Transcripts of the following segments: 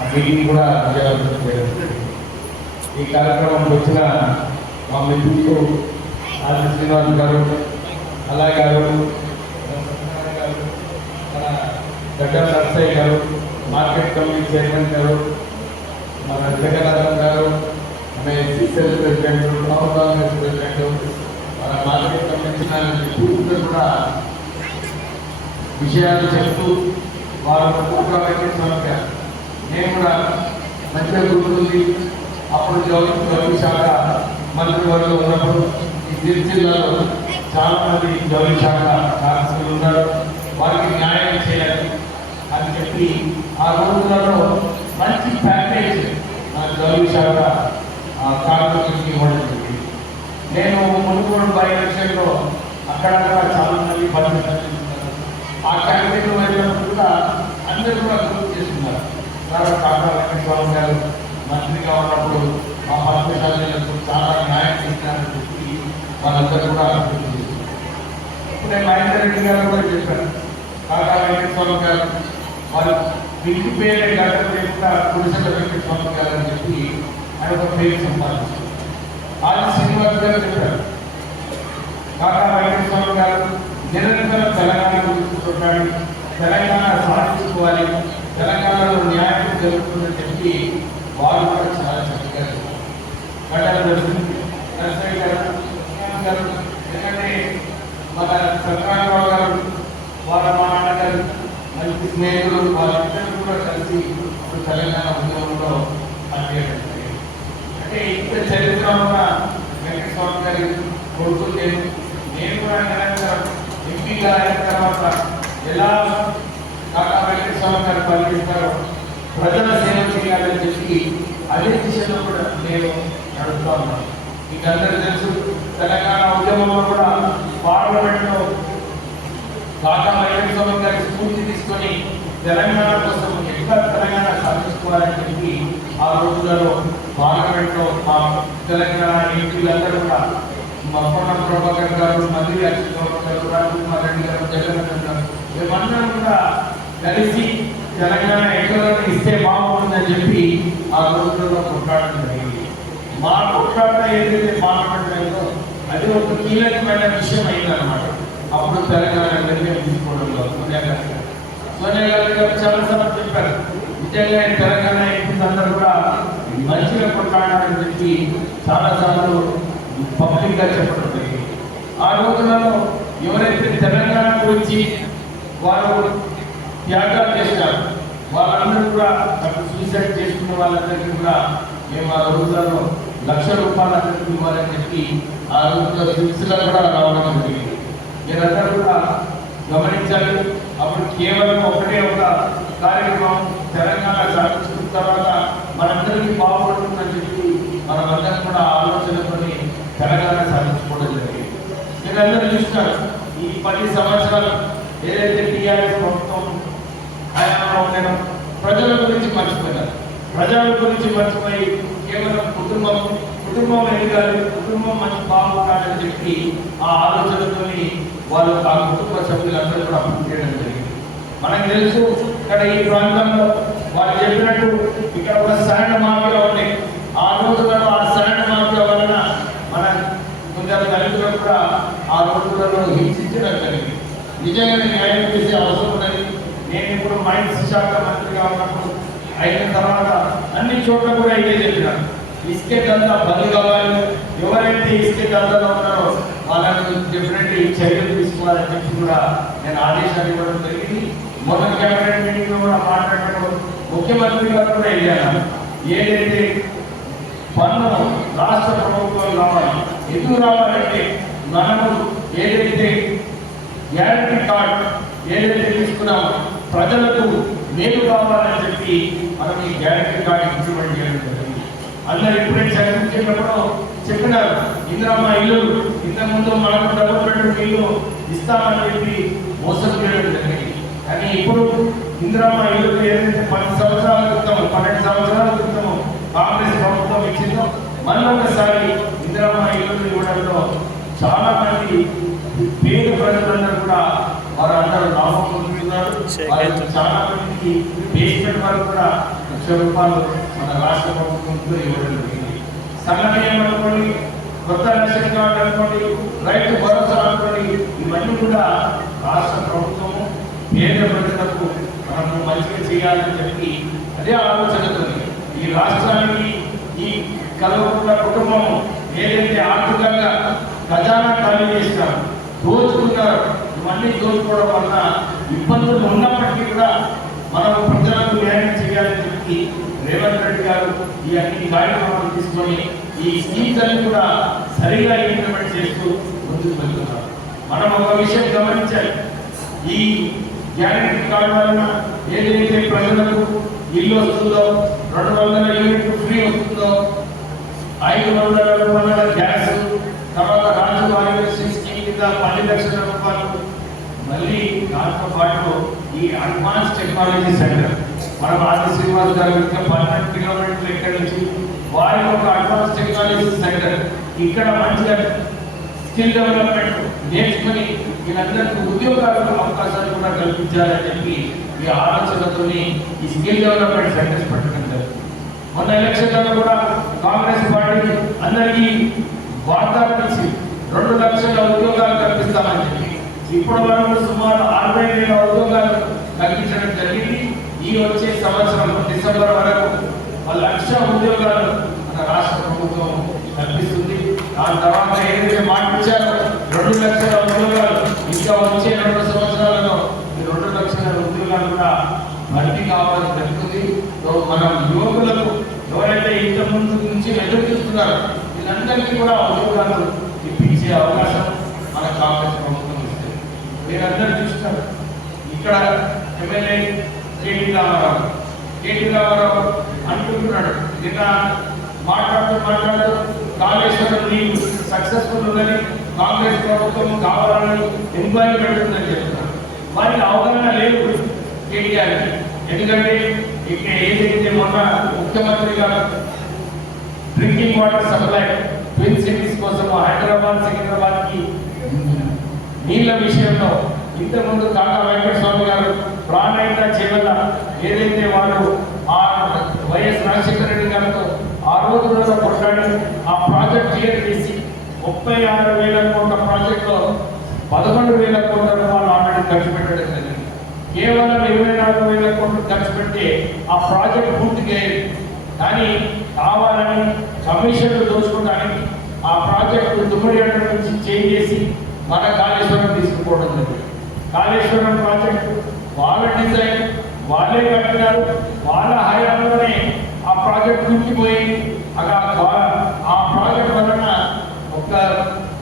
ఆ మీటింగ్ కూడా విజయవంతం చేయడం జరిగింది. ఈ కార్యక్రమంకి వచ్చిన మా మిత్రులు ఆది శ్రీనివాస్ గారు అలా గారు సత్యనారాయణ గారు మన గడ్డ నర్సయ్య గారు మార్కెట్ కమిటీ చైర్మన్ గారు మన జగన్నాథన్ గారు మన SCCL president town Congress president మన మార్కెట్ కమిటీ పూర్తిగా కూడా విషయాలు చెప్తూ వారు ఒక్కొక్క సమస్య నేను కూడా మంచిగా గుర్తుంది అప్పుడు జౌలి జౌలి శాఖ మంత్రివర్గంలో ఉన్నప్పుడు ఈ సిరిసిల్లలో జిల్లాలో చాలామంది జౌలి శాఖ కార్మికులు ఉన్నారు. వారికి న్యాయం చేయాలి అని చెప్పి ఆ రోజులలో మంచి ప్యాకేజ్ మన జౌలి శాఖ కార్మికులకి ఇవ్వడం జరిగింది. నేను మునుగోడు బై ఎలక్షన్లో అక్కడక్కడ చాలామంది మంది ఆ క్యాంపెయిన్ వెళ్ళినప్పుడు కూడా అందరూ కూడా గుర్తు చేస్తున్నారు తర్వాత కాకా వెంకటస్వామి గారు మంత్రిగా ఉన్నప్పుడు మా పద్మశాలకు చాలా న్యాయం చేసినారని చెప్పి వాళ్ళందరూ కూడా అభివృద్ధి చేస్తున్నారు ఇప్పుడు నేను మహేందర్ రెడ్డి గారు కూడా చెప్పాను కాకా వెంకటస్వామి గారు వారు ఇంటి పేరే గడ్డ లేకుండా కుడిసెల వెంకటస్వామి గారు అని చెప్పి ఆయన ఒక పేరు సంపాదించారు ఆది శ్రీనివాస్ గారు చెప్పారు కాకా వెంకటస్వామి గారు నిరంతరం తెలంగాణ గురించి కొట్లాడి తెలంగాణ సాధించుకోవాలి తెలంగాణలో న్యాయం జరుగుతుందని చెప్పి వారు కూడా చాలా చక్కగా ఎందుకంటే మన సంక్రాంతరావు గారు వాళ్ళ మా అన్నగారు మంచి స్నేహితులు వాళ్ళందరూ కూడా కలిసి ఇప్పుడు తెలంగాణ ఉద్యమంలో పనిచేయడం అంటే ఇంత చరిత్ర ఉన్న వెంకటస్వామి గారి కొడుకు నేను. నేను కూడా నిరంతరం ఎంపీగా అయిన తర్వాత ఎలా కాకా వెంకటస్వామి ప్రజల సేవ చేయాలని చెప్పి అదే దిశలో కూడా నేను నడుపుతా ఉన్నాను మీకు అందరూ తెలుసు తెలంగాణ ఉద్యమంలో కూడా పార్లమెంట్లో బాగా వెంకటస్వామి గారి స్ఫూర్తి తీసుకొని తెలంగాణ కోసం ఎక్కడ తెలంగాణ సాధించుకోవాలని చెప్పి ఆ రోజులలో పార్లమెంట్లో మా తెలంగాణ ఎంపీలందరూ కూడా మా ప్రభాకర్ గారు మంత్రి అచ్యుత్ గారు రాజకుమార్ రెడ్డి గారు జగన్ గారు మేమందరం కూడా కలిసి తెలంగాణ ఎక్కడ ఇస్తే బాగుంటుందని చెప్పి ఆ రోజుల్లో కొట్లాడడం జరిగింది. మా కొట్లాట ఏదైతే మాట్లాడలేదో అది ఒక కీలకమైన విషయం అయిందన్నమాట. అప్పుడు తెలంగాణ నిర్ణయం తీసుకోవడంలో సోనియా గాంధీ గారు. సోనియా గాంధీ గారు చాలాసార్లు చెప్పారు. నిజంగా తెలంగాణ ఎంపీస్ కూడా మంచిగా కొట్లాడాలని చెప్పి చాలాసార్లు పబ్లిక్గా చెప్పడం జరిగింది. ఆ రోజులలో ఎవరైతే తెలంగాణ గురించి వారు త్యాగాలు చేశారు వాళ్ళందరూ కూడా అక్కడ సూసైడ్ చేసుకున్న వాళ్ళందరికీ కూడా మేము ఆ రోజులలో లక్ష రూపాయలు అందరికీ ఇవ్వాలని చెప్పి ఆ రోజుల్లో సిరిసిల్ల కూడా రావడం జరిగింది. మీరందరూ కూడా గమనించాలి. అప్పుడు కేవలం ఒకటే ఒక కార్యక్రమం తెలంగాణ సాధించిన తర్వాత మనందరికీ బాగుపడుతుందని చెప్పి మనమందరం కూడా ఆలోచనతోని తెలంగాణ సాధించుకోవడం జరిగింది. మీరందరూ చూస్తారు ఈ పది సంవత్సరాలు ఏదైతే టీఆర్ఎస్ ప్రభుత్వం ఆయన ఉండడం ప్రజల గురించి మర్చిపోయినారు ప్రజల గురించి మర్చిపోయి కేవలం కుటుంబం కుటుంబం ఎదగాలి కుటుంబం మంచి బాగుండాలని చెప్పి ఆ ఆలోచనతోని వాళ్ళు ఆ కుటుంబ సభ్యులందరూ కూడా అభివృద్ధి చేయడం జరిగింది. మనకు తెలుసు ఇక్కడ ఈ ప్రాంతంలో వాళ్ళు చెప్పినట్టు ఇక్కడ ఒక శాండ్ మాఫియా ఉంది. ఆ రోజులలో ఆ సరైన మాఫియా వలన మన కొందరు దళితులకు కూడా ఆ రోజులలో హింసించడం జరిగింది. నిజంగా న్యాయం చేసే అవసరం ఉన్నది నేను ఇప్పుడు మైన్స్ శాఖ మంత్రిగా ఉన్నప్పుడు అయిన తర్వాత అన్ని చోట్ల కూడా ఇదే చెప్పినాను ఇస్కెట్ అంతా బంద్ కావాలి. ఎవరైతే ఇసుకే అంతా ఉన్నారో వాళ్ళని డెఫినెట్లీ చర్యలు తీసుకోవాలని చెప్పి కూడా నేను ఆదేశాలు ఇవ్వడం జరిగింది. మొన్న కేబినెట్ మీటింగ్ కూడా మాట్లాడినప్పుడు ముఖ్యమంత్రి గారు కూడా వెళ్ళాను ఏదైతే పన్ను రాష్ట్ర ప్రభుత్వం రావాలి ఎందుకు రావాలంటే మనము ఏదైతే గ్యారంటీ కార్డ్ ఏదైతే తీసుకున్నామో ప్రజలకు మేలు కావాలని చెప్పి మనం ఈ గ్యారంటీ కార్డు ఇన్స్ట్రుమెంట్ చేయడం జరిగింది. అందరు ఇప్పుడే చదివించేటప్పుడు చెప్పినారు ఇంద్రమ్మ ఇల్లు ఇంతకుముందు మనకు డబుల్ బెడ్రూమ్ ఇల్లు ఇస్తామని చెప్పి మోసం చేయడం జరిగింది. కానీ ఇప్పుడు ఇంద్రమ్మ ఇల్లు ఏదైతే పది సంవత్సరాల క్రితం పన్నెండు సంవత్సరాల క్రితం కాంగ్రెస్ ప్రభుత్వం ఇచ్చిందో మళ్ళొకసారి ఇంద్రమ్మ ఇల్లు ఇవ్వడంలో చాలా మంది పేద ప్రజలందరూ కూడా వారు అందరూ లాభం పొందుతున్నారు చాలా మందికి బేస్మెంట్ వరకు కూడా రూపాయలు మన రాష్ట్ర ప్రభుత్వంతో ఇవ్వడం జరిగింది. సంఘటన అనుకోండి కొత్త అనుకోండి రైతు భరోసా అనుకోండి ఇవన్నీ కూడా రాష్ట్ర ప్రభుత్వము పేద ప్రజలకు మనము మంచిగా చేయాలని చెప్పి అదే ఆలోచనతో ఈ రాష్ట్రానికి ఈ కలవకుండా కుటుంబం ఏదైతే ఆర్థికంగా ఖజానా ఖాళీ చేసినారు దోచుకున్నారు మళ్ళీ దోచుకోవడం వలన ఇబ్బందులు ఉన్నప్పటికీ కూడా మనం ప్రజలకు న్యాయం చేయాలని చెప్పి రేవంత్ రెడ్డి గారు ఈ అన్ని కార్యక్రమాలు తీసుకొని ఈ స్కీమ్స్ కూడా సరిగా ఇంప్లిమెంట్ చేస్తూ ముందుకు వెళ్తున్నారు. మనం ఒక విషయం గమనించాలి. ఈ గ్యారంటీ కార్డు వలన ఏదైతే ప్రజలకు ఇల్లు వస్తుందో రెండు వందల యూనిట్లు ఫ్రీ వస్తుందో ఐదు వందల రూపాయల గ్యాస్ తర్వాత రాజు ఆరోగ్యశ్రీ ఇంకా కింద పది లక్షల రూపాయలు మళ్ళీ దాంతో పాటు ఈ అడ్వాన్స్ టెక్నాలజీ సెంటర్ మనం ఆది శ్రీనివాస్ గారి ఇంకా పన్నెండు కిలోమీటర్లు ఇక్కడ నుంచి? వారి ఒక అడ్వాన్స్ టెక్నాలజీ సెంటర్ ఇక్కడ మంచిగా స్కిల్ డెవలప్మెంట్ నేర్చుకుని వీళ్ళందరికీ ఉద్యోగాలకు అవకాశాలు కూడా కల్పించాలని చెప్పి ఈ ఆలోచనతో ఈ స్కిల్ డెవలప్మెంట్ సెంటర్స్ పెట్టడం జరిగింది. మొన్న ఎలక్షన్లలో కూడా కాంగ్రెస్ పార్టీ అందరికీ వాగ్దానం ఇచ్చి రెండు లక్షల ఉద్యోగాలు కల్పిస్తామని. చెప్పి ఇప్పటి వరకు సుమారు అరవై వేల ఉద్యోగాలు కల్పించడం జరిగింది. ఈ వచ్చే సంవత్సరం డిసెంబర్ వరకు లక్ష ఉద్యోగాలు మన రాష్ట్ర ప్రభుత్వం కల్పిస్తుంది. దాని తర్వాత ఏదైతే మాట రెండు లక్షల ఉద్యోగాలు ఇంకా వచ్చే రెండు సంవత్సరాలలో ఈ రెండు లక్షల ఉద్యోగాలు కూడా భర్తీ కావాలని జరుగుతుంది. మనం యువకులకు ఎవరైతే ఇంత ముందు నుంచి ఎదురు చూస్తున్నారో వీళ్ళందరికీ కూడా ఉద్యోగాలు ఇచ్చే అవకాశం మన కాంగ్రెస్ ప్రభుత్వం ఇస్తుంది. మీరందరూ చూస్తారు. ఇక్కడ MLA KT Ramarao. KT Ramarao అంటున్నాడు నిన్న మాట్లాడుతూ మాట్లాడుతూ కాళేశ్వరం నీళ్ళు సక్సెస్ఫుల్ ఉందని కాంగ్రెస్ ప్రభుత్వం కావాలని ఎంక్వైరీ పెడుతుందని చెప్తున్నారు. వారికి అవగాహన లేదు కేటీఆర్కి ఎందుకంటే ఇక్కడ ఏదైతే మొన్న ముఖ్యమంత్రి గారు drinking water supply twin cities కోసము హైదరాబాద్ సికింద్రాబాద్కి నీళ్ళ విషయంలో ఇంతకుముందు కాకా వెంకట స్వామి గారు ప్రాణాయిత చేవల ఏదైతే వాళ్ళు ఆ వైఎస్ రాజశేఖర రెడ్డి గారితో ఆ రోజు రోజు కొట్లాడి ఆ ప్రాజెక్ట్ క్లియర్ చేసి ముప్పై ఆరు వేల కోట్ల ప్రాజెక్టులో పదకొండు వేల కోట్ల రూపాయలు ఆల్రెడీ ఖర్చు పెట్టడం జరిగింది. కేవలం ఇరవై నాలుగు వేల కోట్లు ఖర్చు పెట్టి ఆ ప్రాజెక్ట్ పూర్తి కానీ కావాలని కమిషన్లు దోచుకోవడానికి ఆ ప్రాజెక్టు దుమ్మడి నుంచి చేంజ్ చేసి మన కాళేశ్వరం తీసుకుపోవడం జరిగింది. కాళేశ్వరం ప్రాజెక్టు వాళ్ళ డిజైన్ వాళ్ళే కట్టినారు వాళ్ళ హయాంలోనే ఆ ప్రాజెక్ట్ కుంగిపోయింది అలా ఆ ప్రాజెక్ట్ వలన ఒక్క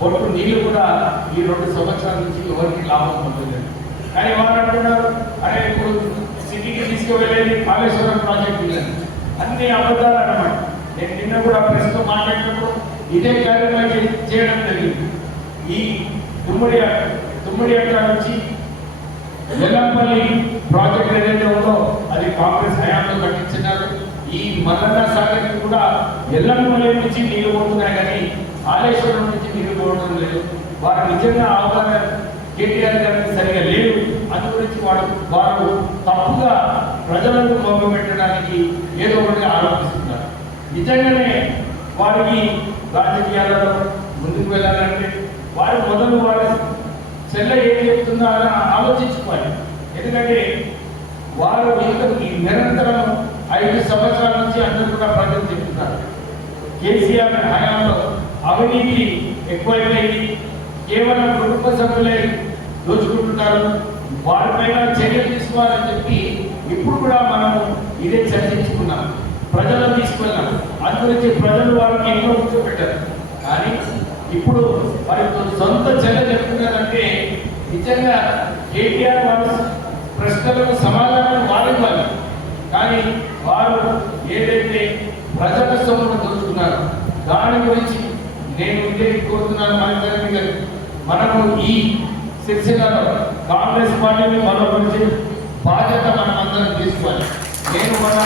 బొట్టు నీళ్ళు కూడా ఈ రెండు సంవత్సరాల నుంచి ఎవరికి లాభం పొందలేదు. కానీ వాళ్ళు అంటున్నారు అరే ఇప్పుడు సిటీకి తీసుకువెళ్ళేది కాళేశ్వరం ప్రాజెక్ట్ ఇల్లని అన్ని అబద్ధాలు అన్నమాట. నేను నిన్న కూడా ప్రెస్తో మాట్లాడినప్పుడు ఇదే కార్యక్రమం చేయడం జరిగింది. ఈ తుమ్మడి తుమ్మడి అట్ల నుంచి వెల్లంపల్లి ప్రాజెక్ట్ ఏదైతే ఉందో అది కాంగ్రెస్ హయాంలో కట్టించినారు. ఈ మల్లన్న సాగర్కి కూడా ఎల్లంపల్లి నుంచి నీళ్ళు పోతున్నాయి కానీ కాళేశ్వరం నుంచి నీళ్ళు పోవడం లేదు. వారు నిజంగా అవగాహన కేటీఆర్ గారికి సరిగా లేదు. అందు గురించి వాడు వారు తప్పుగా ప్రజలను మొగ్గు పెట్టడానికి ఏదో ఒకటి ఆరోపిస్తున్నారు. నిజంగానే వారికి రాజకీయాలలో ముందుకు వెళ్ళాలంటే వారి మొదలు వారి చెల్ల ఏం చెప్తుందో అని ఆలోచించుకోవాలి. ఎందుకంటే వారు ఇంత నిరంతరం ఐదు సంవత్సరాల నుంచి అందరూ కూడా ప్రజలు చెప్తున్నారు. కేసీఆర్ హయాంలో అవినీతి ఎక్కువైపోయింది. కేవలం కుటుంబ సభ్యులే దోచుకుంటున్నారు. వారిపైన చర్యలు తీసుకోవాలని చెప్పి ఇప్పుడు కూడా మనం ఇదే చర్చించుకున్నాము. ప్రజలను తీసుకున్నాం అందుగురించి ప్రజలు వారికి ఎన్నో కూర్చోబెట్టారు కానీ ఇప్పుడు వారి సొంత చెల్ల చెప్తున్నారంటే నిజంగా కేటీఆర్ వారి ప్రశ్నలకు సమాధానం వారివ్వాలి కానీ వారు ఏదైతే ప్రజల సొమ్మును దోచుకున్నారు దాని గురించి నేను ఇదే కోరుతున్నాను మాట్లాడి గారు మనము ఈ శిక్షణలో కాంగ్రెస్ పార్టీని బలపరిచే బాధ్యత మనం అందరం తీసుకోవాలి. నేను మన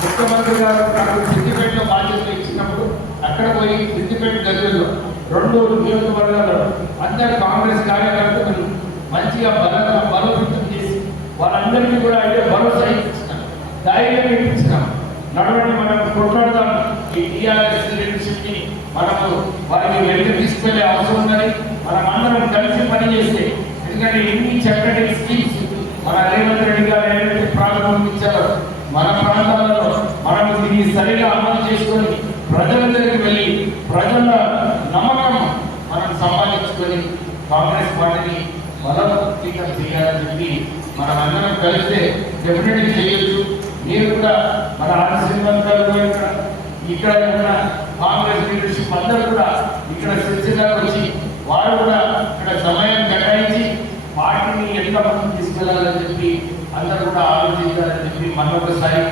ముఖ్యమంత్రి గారు నాకు సిద్దిపేటలో బాధ్యతలు ఇచ్చినప్పుడు అక్కడ పోయి సిద్దిపేట దగ్గరలో రెండు నియోజకవర్గాల్లో అందరు కాంగ్రెస్ కార్యకర్తలు మంచిగా బలంగా బలోపేతం చేసి వాళ్ళందరికీ కూడా అయితే భరోసా ఇప్పించినాం. ధైర్యం ఇప్పించినాం. నడవండి మనం కొట్లాడదాం. ఈ టీఆర్ఎస్ లీడర్షిప్ని మనము వారిని వెళ్ళి తీసుకెళ్ళే అవసరం ఉందని మనం అందరం కలిసి పనిచేస్తే ఎందుకంటే ఎన్ని చక్కటి స్కీమ్స్ మన రేవంత్ రెడ్డి గారు ఏదైతే ప్రారంభించారో మన ప్రాంతాలలో మనం దీన్ని సరిగా అమలు చేసుకొని ప్రజల దగ్గరికి వెళ్ళి ప్రజల నమ్మకం మనం సంపాదించుకొని కాంగ్రెస్ పార్టీని బలోపేతం చేయాలని చెప్పి మనం అందరం కలిస్తే డెఫినెట్గా చేయొచ్చు. మీరు కూడా మన ఆశీర్వాద్ ఇక్కడ ఉన్న కాంగ్రెస్ లీడర్షిప్ అందరూ కూడా ఇక్కడ సిరిసిల్లాకు వచ్చి వారు కూడా ఇక్కడ సమయం కేటాయించి పార్టీని ఎంత ముందుకు తీసుకెళ్ళాలని చెప్పి అందరూ కూడా ఆలోచించాలని చెప్పి మరొకసారి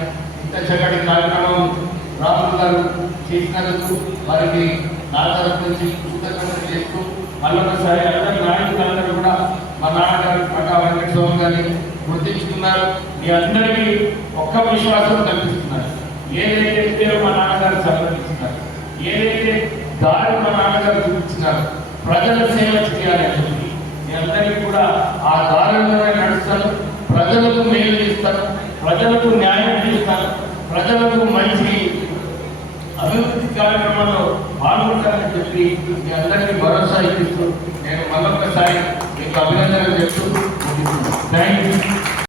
ఇంత చక్కటి కార్యక్రమం రాహుల్ గారు చేసినందుకు వారికి నా తరఫు నుంచి కృతజ్ఞతలు అందరి నాయకులందరూ కూడా మా నాన్నగారు పట్టా వెంకట గారిని గుర్తించుకున్నారు. మీ అందరికీ ఒక్క విశ్వాసం కల్పిస్తున్నారు. ఏదైతే పేరు మా నాన్నగారు సమర్పిస్తున్నారు. ఏదైతే దారి మా నాన్నగారు చూపించినారు ప్రజల సేవ చేయాలని చెప్పి మీ అందరికీ కూడా ఆ దారిలోనే నడుస్తాను. ప్రజలకు మేలు చేస్తాను. ప్రజలకు న్యాయం చేస్తాను. ప్రజలకు మంచి అభివృద్ధి కార్యక్రమంలో పాల్గొంటానని చెప్పి మీ అందరికీ భరోసా ఇస్తూ నేను మరొకసారి మీకు అభినందనలు చెప్తూ థ్యాంక్ యూ